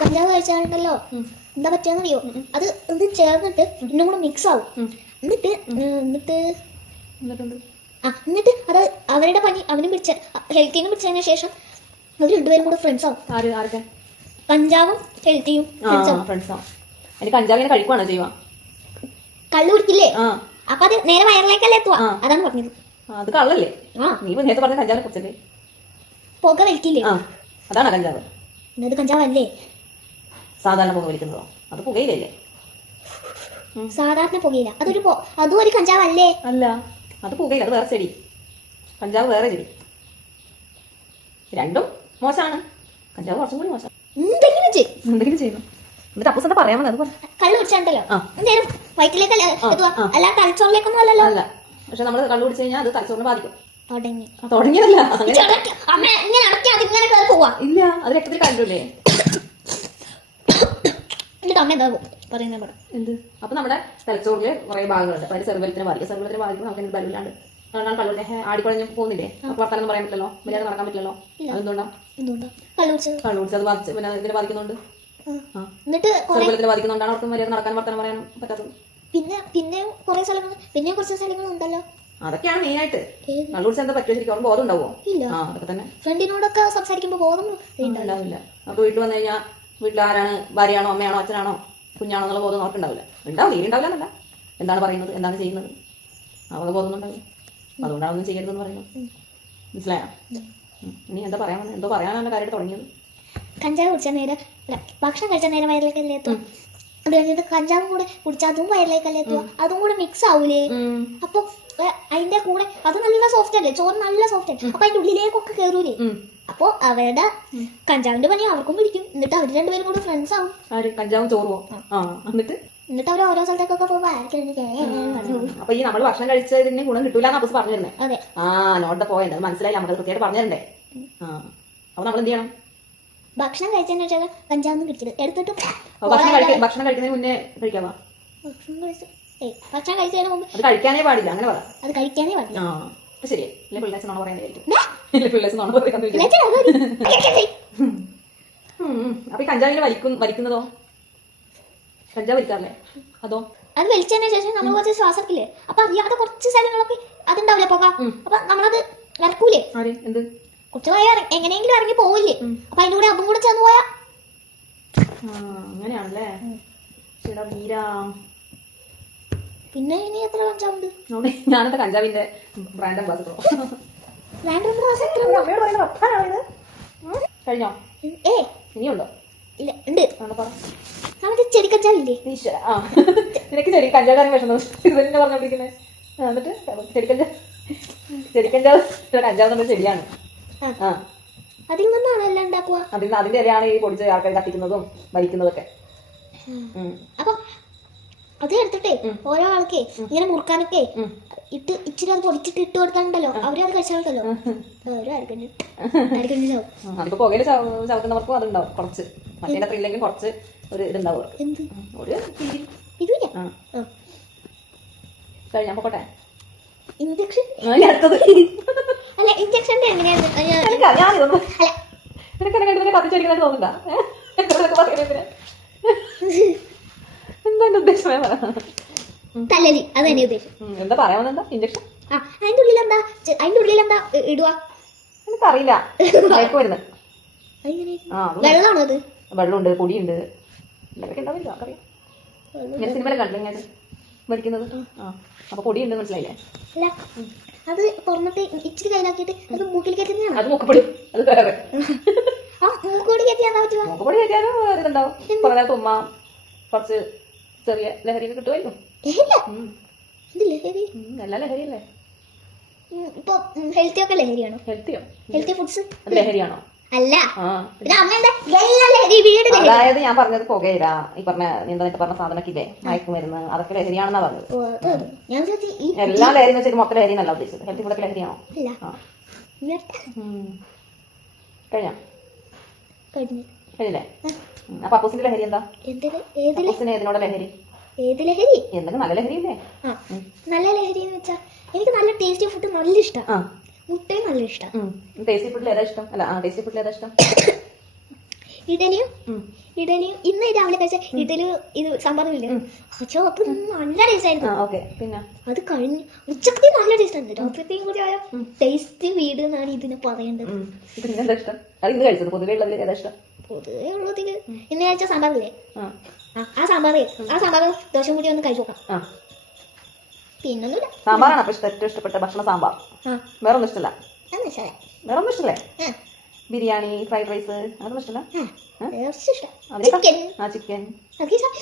കഞ്ചാവ് കഴിച്ചാലുണ്ടല്ലോ എന്താ പറ്റാന്നറിയോ, അത് ഇത് ചേർന്നിട്ട് ഇന്നും കൂടെ മിക്സ് ആവും. എന്നിട്ട് എന്നിട്ട് എന്നിട്ട് അത് അവരുടെ പനി അവനും പിടിച്ച ഹെൽത്തിനും പിടിച്ചതിന് ശേഷം അവർ രണ്ടുപേരും കൂടെ ഫ്രണ്ട്സ് ആവും. കഞ്ചാവും ഹെൽത്തിയും കഞ്ചാവിനെ കഴിക്കുവാണോ ചെയ്യുക? കള്ളു കുടിക്കില്ലേ, അപ്പൊ അത് നേരെ വയറിലേക്കല്ലേ എത്തുക. അതാണ് പറഞ്ഞത്. അത് കള്ളല്ലേ? നീ നേരത്തെ പറഞ്ഞ കഞ്ചാവിനെ കുറിച്ചല്ലേ? പുക വലിക്കില്ലേ, അതാണ് കഞ്ചാവ്. ഇത് കഞ്ചാവല്ലേ? സാധാരണ പുക വലിക്കുന്നതോ? അത് പുകയിലല്ലേ? സാധാരണ പുകയില, അതും ഒരു കഞ്ചാവല്ലേ? അല്ല, അത് പുകയില, അത് വേറെ ചെടി. കഞ്ചാവ് വേറെ ചെടി. രണ്ടും മോശമാണ്. കഞ്ചാവ് കുറച്ചും കൂടി മോശം. എന്തെങ്കിലും ചെയ്യുന്നു. എന്നിട്ട് അപ്പൂസ് എന്താ പറയാൻ വന്നത്? കള്ളു കുടിച്ചാണ്ടല്ലോ നേരം വയറ്റിലേക്ക് അല്ല തലച്ചോറിലേക്കൊന്നും അല്ലല്ലോ. അല്ല, പക്ഷെ നമ്മൾ കള്ളു കുടിച്ചു കഴിഞ്ഞാൽ അത് തലച്ചോറിനെ ബാധിക്കും. തുടങ്ങിയതല്ല ഇല്ല, അത് രക്തത്തിൽ കണ്ടില്ലേ? അമ്മ എന്താ പറയുന്നത്? എന്ത്? അപ്പൊ നമ്മുടെ തലച്ചോറില് കുറെ ഭാഗങ്ങളുണ്ട്. അപ്പൊ സെർവലത്തിനെ ബാധിക്കും. സെർവലത്തിനെ ബാധിക്കുമ്പോൾ നമുക്ക് ബലമില്ലാണ്ട് അതുകൊണ്ടാണ് കള്ളൂടെ ആടിക്കുഴഞ്ഞ് പോകുന്നില്ലേ? വർത്താനം പറയാൻ പറ്റില്ലല്ലോ, മര്യാദ നടക്കാൻ പറ്റില്ലല്ലോ. അതെന്തുകൊണ്ടാ? കള്ളു കുടിച്ചത് ബാധിച്ച് പിന്നെ ഇതിനെ ബാധിക്കുന്നുണ്ട്. സെർവലത്തിനെ ബാധിക്കുന്നുണ്ടാണ് അവർക്ക് മര്യാദ നടക്കാൻ വർത്താനം പറയാൻ പറ്റാത്തത്. പിന്നെ കുറച്ച് സ്ഥലങ്ങളുണ്ടല്ലോ. അതൊക്കെയാണ് മെയിൻ ആയിട്ട്. കള്ളു കുടിച്ചാൽ എന്താ പറ്റുമോ? ശരിക്കും ബോധം ഉണ്ടാവോ? ഇല്ല. അതൊക്കെ തന്നെ. ഫ്രണ്ടിനോടൊക്കെ സംസാരിക്കുമ്പോ ബോധം ഉണ്ടാവില്ല. അപ്പൊ വീട്ടിൽ വന്നു കഴിഞ്ഞാൽ വീട്ടിൽ ആരാണ്, ഭാര്യയാണോ അമ്മയാണോ അച്ഛനാണോ കുഞ്ഞാണോ എന്നുള്ള ബോധം അവർക്കുണ്ടാവില്ല. തീരുണ്ടാവില്ല എന്നല്ല, എന്താണ് പറയുന്നത് എന്താണ് ചെയ്യുന്നത് അവർക്ക് ബോധമൊന്നും ഉണ്ടാവില്ല. അതുകൊണ്ടാണ് ഒന്നും ചെയ്യരുതെന്ന് പറയുന്നത്. മനസ്സിലായോ? ഇനി എന്താ പറയാൻ വന്നത്? എന്തോ പറയാനാണ് കാര്യമായിട്ട് തുടങ്ങിയത്. കഞ്ചാവ് കുടിച്ചാൽ നേരെ ഭക്ഷണം കഴിച്ചാൽ നേരെ വയറിലേക്കല്ലേ എത്തുക. അത് കഴിഞ്ഞിട്ട് കഞ്ചാവും കൂടെ കുടിച്ചാൽ അതും വയറിലേക്കല്ലേ എത്തുക. അതും കൂടെ മിക്സ് ആവൂലേ? അപ്പൊ അതിന്റെ കൂടെ അത് നല്ല സോഫ്റ്റ് അല്ലേ, ചോറ് നല്ല സോഫ്റ്റ് അല്ലേ, അപ്പൊ അതിന്റെ ഉള്ളിലേക്കൊക്കെ കയറൂലേ. അപ്പൊ അവരുടെ കഞ്ചാവിന്റെ പനി അവർക്കും പിടിക്കും. എന്നിട്ട് അവർ രണ്ടുപേരും കൂടെ ഫ്രണ്ട്സ് ആവും. കഞ്ചാവും ചോറുവോ? എന്നിട്ട് അവർ ഓരോ സ്ഥലത്തേക്കൊക്കെ പോകുമ്പോ അപ്പൊ ഈ നമ്മൾ ഭക്ഷണം കഴിച്ചതിന് ഗുണം കിട്ടൂലെന്ന് അപ്പൂസ് പറഞ്ഞിരുന്നേ. അതെ. നോട്ട് പോയിന്റ് മനസ്സിലായില്ല, നമുക്ക് കൃത്യമായിട്ട് പറഞ്ഞിരണ്ടേ. അപ്പൊ നമ്മൾ എന്ത് ചെയ്യണം? ഭക്ഷണം കഴിച്ചതിന് വെച്ചാൽ കഞ്ചാവൊന്നും കിട്ടിയത് എടുത്തിട്ട് ഭക്ഷണം കഴിക്കുന്നതിന് മുന്നേ കഴിക്കാവാ. ഭക്ഷണം കഴിച്ചതിന് മുമ്പ് അത് കഴിക്കാനേ പാടില്ല, അങ്ങനെ പറ. അത് കഴിക്കാനേ പാടില്ല. ശരി, പിള്ളേഴ്സ് നോണ പറയാനായിരിക്കും. പിള്ളേഴ്സ് നോണ പറയാൻ. അപ്പൊ ഈ കഞ്ചാവിനെ വലിക്കുന്നതോ? കഞ്ചാവ് വലിക്കാറില്ലേ? അതോ? അത് വലിച്ചതിന് ശേഷം നമ്മൾ കുറച്ച് ശ്വാസത്തില്ലേ, അപ്പൊ അറിയാതെ കുറച്ച് സ്ഥലങ്ങളൊക്കെ അതുണ്ടാവില്ലേ പുക, അപ്പൊ നമ്മളത് വരക്കൂലേ? എന്ത്? കുറച്ച് പോയാ എങ്ങനെയെങ്കിലും ഇറങ്ങി പോവില്ലേ? അപ്പൊ അതിന്റെ കൂടെ അതും കൂടെ ചേർന്ന് പോയാ. അങ്ങനെയാണല്ലേ? പിന്നെ ഇനി എത്ര കഞ്ചാവുണ്ട്? ഞാനത്തെ കഞ്ചാവിന്റെ ബ്രാൻഡ് അംബാസിഡർ. കഴിഞ്ഞോ? ഇനിയുണ്ടോ? ഇല്ല, ഉണ്ട്. നമുക്ക് ചെടി കഞ്ചാവില്ലേ? നിനക്ക് ചെടി കഞ്ചാവ് വിഷമം ഇതെന്നെ പറഞ്ഞോണ്ടിരിക്കുന്നത്. എന്നിട്ട് ചെടിക്കഞ്ചാവ് നമ്മൾ ചെടിയാണ്. അതിൽ നിന്നാണ് എല്ലാം ഉണ്ടാക്കുക. അതിന്റെ ഇലയാണ് ഈ പൊടിച്ച് ആൾക്കാർ കത്തിക്കുന്നതും വലിക്കുന്നതൊക്കെ. അപ്പൊ അത് എടുത്തിട്ടേ ഓരോ ആൾക്കേ ഇങ്ങനെ മുറുക്കാനൊക്കെ ഇച്ചിരി അത് പൊടിച്ചിട്ട് ഇട്ട് കൊടുക്കാനുണ്ടല്ലോ, അവരത് കഴിച്ചാലുണ്ടല്ലോ അതിപ്പോ പുകയില് ചവിട്ടുന്നവർക്കും അതുണ്ടാവും കുറച്ച്. മറ്റേ അത്രയില്ലെങ്കിൽ കുറച്ച് ഒരു ഇതുണ്ടാവും. കഴിഞ്ഞാ പോട്ടെ. ഇഞ്ചക്ഷൻ അടുത്തത് അല്ല, ഇഞ്ചക്ഷന്റെ എങ്ങനെയാണ്? കത്തിച്ചടിക്കുന്നതായിട്ട് തോന്നുന്നുണ്ടാ? എന്താ ഉദ്ദേശം? തല്ലലി, അതെന്നെ ഉദ്ദേശം. എന്താ പറയാമെന്നെന്താ? ഇഞ്ചക്ഷൻ അതിന്റെ ഉള്ളിലെന്താ ഇടുക? എനിക്കറിയില്ല. മയക്കുമരുന്ന്. വെള്ളമാണോ അത്? വെള്ളമുണ്ട്, പൊടിയുണ്ട്, എന്തൊക്കെ ഉണ്ടാവില്ല. അറിയാം. ഇങ്ങനെ സിനിമയിലെ കണ്ടില്ല ഇങ്ങനെ വലിക്കുന്നത്. അപ്പൊ പൊടിയുണ്ട്, മനസ്സിലായില്ലേ? അല്ല, അത് തുറന്നിട്ട് ഇച്ചിരി കയ്യിലാക്കിയിട്ട് അത് മൂക്കിൽ കയറ്റുന്നതാണ്. അത് മൂക്കുപൊടി. അത് വേറെ. മൂക്കുപൊടി കയറ്റിയാൽ മൂക്കുപൊടി കയറ്റിയാലും ഇതുണ്ടാവും. കുറെ നേരത്തെ ഉമ്മ കുറച്ച് ചെറിയ ലഹരിയൊക്കെ കിട്ടുമായിരിക്കും. നല്ല ലഹരിയല്ലേ? ഇപ്പൊ ഹെൽത്തി ഒക്കെ ലഹരിയാണോ? ഹെൽത്തി ഫുഡ്സ് അത് ലഹരിയാണോ? അല്ല. അതായത് ഞാൻ പറഞ്ഞത് പുകയില, ഈ പറഞ്ഞ നീന്തലിട്ട് പറഞ്ഞ സാധനമൊക്കെ ഇല്ലേ, മയക്കുമരുന്ന്, അതൊക്കെ ലഹരിയാണെന്നാ പറഞ്ഞത്. എല്ലാ ലഹരി എന്ന് വെച്ചാൽ മൊത്തം ലഹരി എന്നല്ല ഉദ്ദേശിച്ചത്. ഹെൽത്തി ഫുഡൊക്കെ ലഹരിയാണോ? കഴിഞ്ഞില്ലേ? അപ്പൊ അപ്പൂസിന്റെ ലഹരി എന്താ? അപ്പൂസിന് ഏതിനോட ലഹരി? എന്തൊക്കെ നല്ല ലഹരിയല്ലേ? നല്ല ലഹരി എന്ന് വെച്ചാൽ എനിക്ക് നല്ല ടേസ്റ്റി ഫുഡ് നല്ല ഇഷ്ടം. മുട്ടയും നല്ല ഇഷ്ടം. ടേസ്റ്റി ഫുഡിൽ ഏതാ ഇഷ്ടം? അല്ല, ടേസ്റ്റി ഫുഡിൽ ഏതാ ഇഷ്ടം? ഇഡലിയും ഉം. ഇഡലിയും ഇന്ന് രാവിലെ കഴിച്ച ഇഡലിയും ഇത് സാമ്പാറും ഇല്ലേ അച്ഛോ അത് നല്ല ടേസ്റ്റ് ആയിരുന്നു. ഓക്കെ പിന്നെ അത് കഴിഞ്ഞ് ഉച്ചക്കത്തെ നല്ല ടേസ്റ്റ് ഉണ്ട് രാത്രിത്തെയും കൂടി ആയ ടേസ്റ്റ് വീട് എന്നാണ് ഇതിന് പറയേണ്ടത്. പിന്നെ എന്താ ഇഷ്ടം? അത് ഇന്ന് കഴിച്ചത് പൊതുവെ ഉള്ളതിൽ ഏതാ ഇഷ്ടം? പൊതുവെ ഉള്ളതില് ഇന്ന് കഴിച്ച സാമ്പാറില്ലേ ആ ആ സാമ്പാർ ദോശ കൂടി ഒന്ന് കഴിച്ചു നോക്കാം. ആ പിന്നൊന്നുമില്ല. സാമ്പാറാണ് അപ്പൊ ഏറ്റവും ഇഷ്ടപ്പെട്ട ഭക്ഷണം സാമ്പാർ. വേറെ ഒന്നും ഇഷ്ടമല്ല? അന്ന് ഇഷ്ടമല്ല. വേറെ ഒന്നും ഇഷ്ടല്ലേ? ബിരിയാണി, ഫ്രൈഡ് റൈസ് അതൊന്നും ഇഷ്ടമല്ല? ഇഷ്ടം ചിക്കൻ ചിക്കൻ അതൊക്കെ